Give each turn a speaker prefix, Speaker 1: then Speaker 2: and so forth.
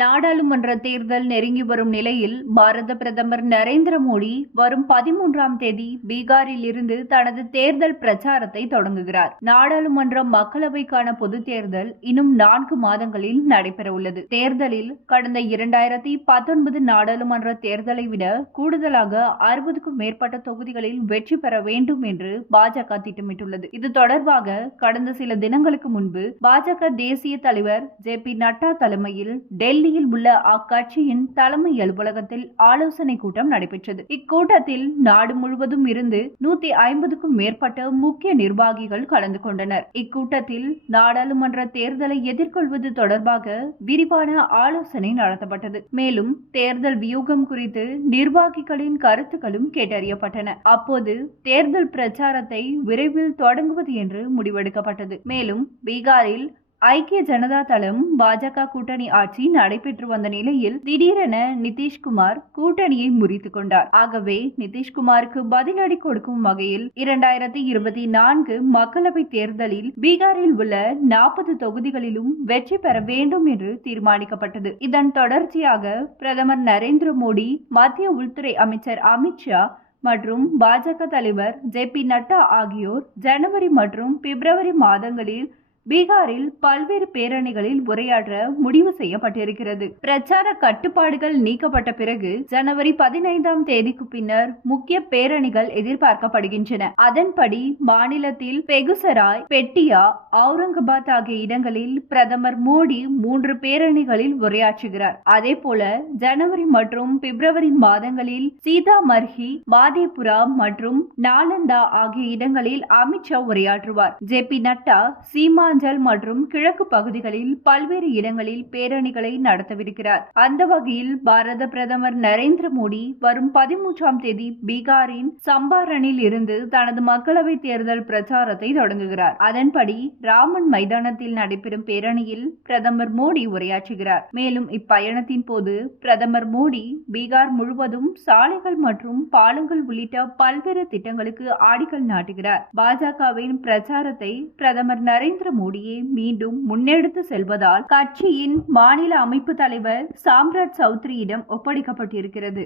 Speaker 1: நாடாளுமன்ற தேர்தல் நெருங்கி வரும் நிலையில் பாரத பிரதமர் நரேந்திர மோடி வரும் பதிமூன்றாம் தேதி பீகாரில் இருந்து தனது தேர்தல் பிரச்சாரத்தை தொடங்குகிறார். நாடாளுமன்ற மக்களவைக்கான பொது தேர்தல் இன்னும் நான்கு மாதங்களில் நடைபெறவுள்ளது தேர்தலில் கடந்த இரண்டாயிரத்தி பத்தொன்பது நாடாளுமன்ற தேர்தலை விட கூடுதலாக அறுபதுக்கும் மேற்பட்ட தொகுதிகளில் வெற்றி பெற வேண்டும் என்று பாஜக திட்டமிட்டுள்ளது. இது தொடர்பாக கடந்த சில தினங்களுக்கு முன்பு பாஜக தேசிய தலைவர் ஜே பி நட்டா தலைமையில் டெல்லி டெல்லியில் உள்ள அக்கட்சியின் தலைமை அலுவலகத்தில் ஆலோசனை கூட்டம் நடைபெற்றது. இக்கூட்டத்தில் நாடு முழுவதும் இருந்து நூத்தி ஐம்பதுக்கும் மேற்பட்ட முக்கிய நிர்வாகிகள் கலந்து கொண்டனர். இக்கூட்டத்தில் நாடாளுமன்ற தேர்தலை எதிர்கொள்வது தொடர்பாக விரிவான ஆலோசனை நடத்தப்பட்டது. மேலும் தேர்தல் வியூகம் குறித்து நிர்வாகிகளின் கருத்துக்களும் கேட்டறியப்பட்டன. அப்போது தேர்தல் பிரச்சாரத்தை விரைவில் தொடங்குவது என்று முடிவெடுக்கப்பட்டது. மேலும் பீகாரில் ஐக்கிய ஜனதா தளம் பாஜக கூட்டணி ஆட்சி நடைபெற்று வந்த நிலையில் திடீரென நிதிஷ்குமார் கூட்டணியை முறித்துக் கொண்டார். ஆகவே நிதிஷ்குமாருக்கு பதிலடி கொடுக்கும் வகையில் இரண்டாயிரத்தி இருபத்தி நான்கு மக்களவை தேர்தலில் பீகாரில் உள்ள நாற்பது தொகுதிகளிலும் வெற்றி பெற வேண்டும் என்று தீர்மானிக்கப்பட்டது. இதன் தொடர்ச்சியாக பிரதமர் நரேந்திர மோடி மத்திய உள்துறை அமைச்சர் அமித்ஷா மற்றும் பாஜக தலைவர் ஜே பி நட்டா ஆகியோர் ஜனவரி மற்றும் பிப்ரவரி மாதங்களில் பீகாரில் பல்வேறு பேரணிகளில் உரையாற்ற முடிவு செய்யப்பட்டிருக்கிறது. பிரச்சார கட்டுப்பாடுகள் நீக்கப்பட்ட பிறகு ஜனவரி பதினைந்தாம் தேதிக்கு பின்னர் முக்கிய பேரணிகள் எதிர்பார்க்கப்படுகின்றன. அதன்படி மாநிலத்தில் பெகுசராய் பெட்டியா அவுரங்காபாத் ஆகிய இடங்களில் பிரதமர் மோடி மூன்று பேரணிகளில் உரையாற்றுகிறார். அதே போல ஜனவரி மற்றும் பிப்ரவரி மாதங்களில் சீதாமர்ஹி மாதேபுரா மற்றும் நாலந்தா ஆகிய இடங்களில் அமித்ஷா உரையாற்றுவார். ஜே பி நட்டா சீமா பூர்வாஞ்சல் மற்றும் கிழக்கு பகுதிகளில் பல்வேறு இடங்களில் பேரணிகளை நடத்தவிருக்கிறார். அந்த வகையில் பாரத பிரதமர் நரேந்திர மோடி வரும் பதிமூன்றாம் தேதி பீகாரின் சம்பாரனில் இருந்து தனது மக்களவை தேர்தல் பிரச்சாரத்தை தொடங்குகிறார். அதன்படி ராமன் மைதானத்தில் நடைபெறும் பேரணியில் பிரதமர் மோடி உரையாற்றுகிறார். மேலும் இப்பயணத்தின் போது பிரதமர் மோடி பீகார் முழுவதும் சாலைகள் மற்றும் பாலங்கள் உள்ளிட்ட பல்வேறு திட்டங்களுக்கு ஆடிக்கல் நாட்டுகிறார். பாஜகவின் பிரச்சாரத்தை பிரதமர் நரேந்திர மோடியே மீண்டும் முன்னெடுத்து செல்வதால் கட்சியின் மாநில அமைப்பு தலைவர் சாம்ராட் சௌத்ரியிடம் ஒப்படைக்கப்பட்டிருக்கிறது.